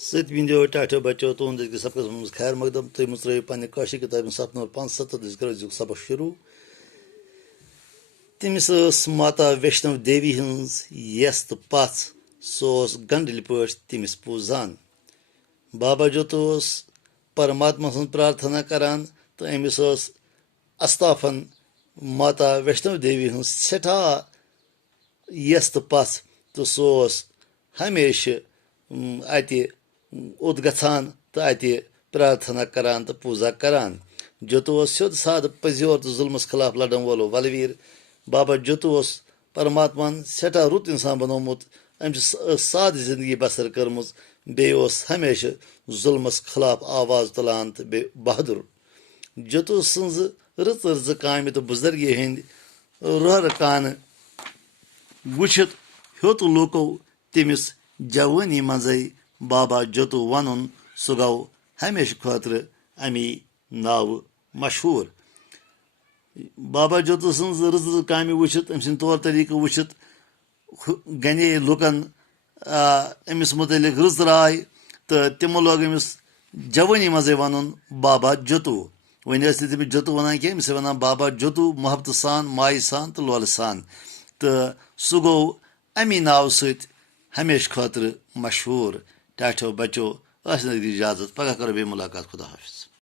सत विंदो टाठो बचो तुंद सबक खैर मकदम तुम मुत्रो पे काशि किताब 775 कर सबक शुरू तमिस माता वैष्णव देवी हज यस तो पथ सह गंडल पे तमिस पूजान बाबा जोतो परमात्मा सं प्रार्थना करान तो अमिस अस्ताफन माता वैष्णव देवी हज सठा यस तो पथ तो सह हमेशा अत ओद गसान तो अत प्रार्थना करान तो पूजा करान जोतो सोद साद पजियोर तो जुल्मस खिलाफ लड़न वोलो वलवीर बाबा जोतो परमात्मान सठा रुत इंसान बनोमुत अम साद जिंदगी बसर कर्म बे हमेशा जुल्मस खिलाफ आवाज तुलान तो बे बहादुर जोतो सज रच रज काम तो बुजुर्गी हंद रह कान वुचित होत लूको तमिस जवानी मजे बाबा जोतो वन सह गो हमेशा खतर अमी नाव मशहूर बाबा जोतो सज रज रज काम वुचित अम सद तौर तरीक वुचित गने लुकन अमिस मुतलिक रज राय तो तमो लोग अमिस जवानी मजे वन बाबा जोतो वन तमिस जोतो वन कह अमिस वन बाबा जोतो मोहब्बत सान माय सान तो लोल सान तो सह गो अमी नाव सत हमेशा खतर मशहूर टाठो बचो इजाजत पगह करो बे मुलाकात खुदा हाफिज।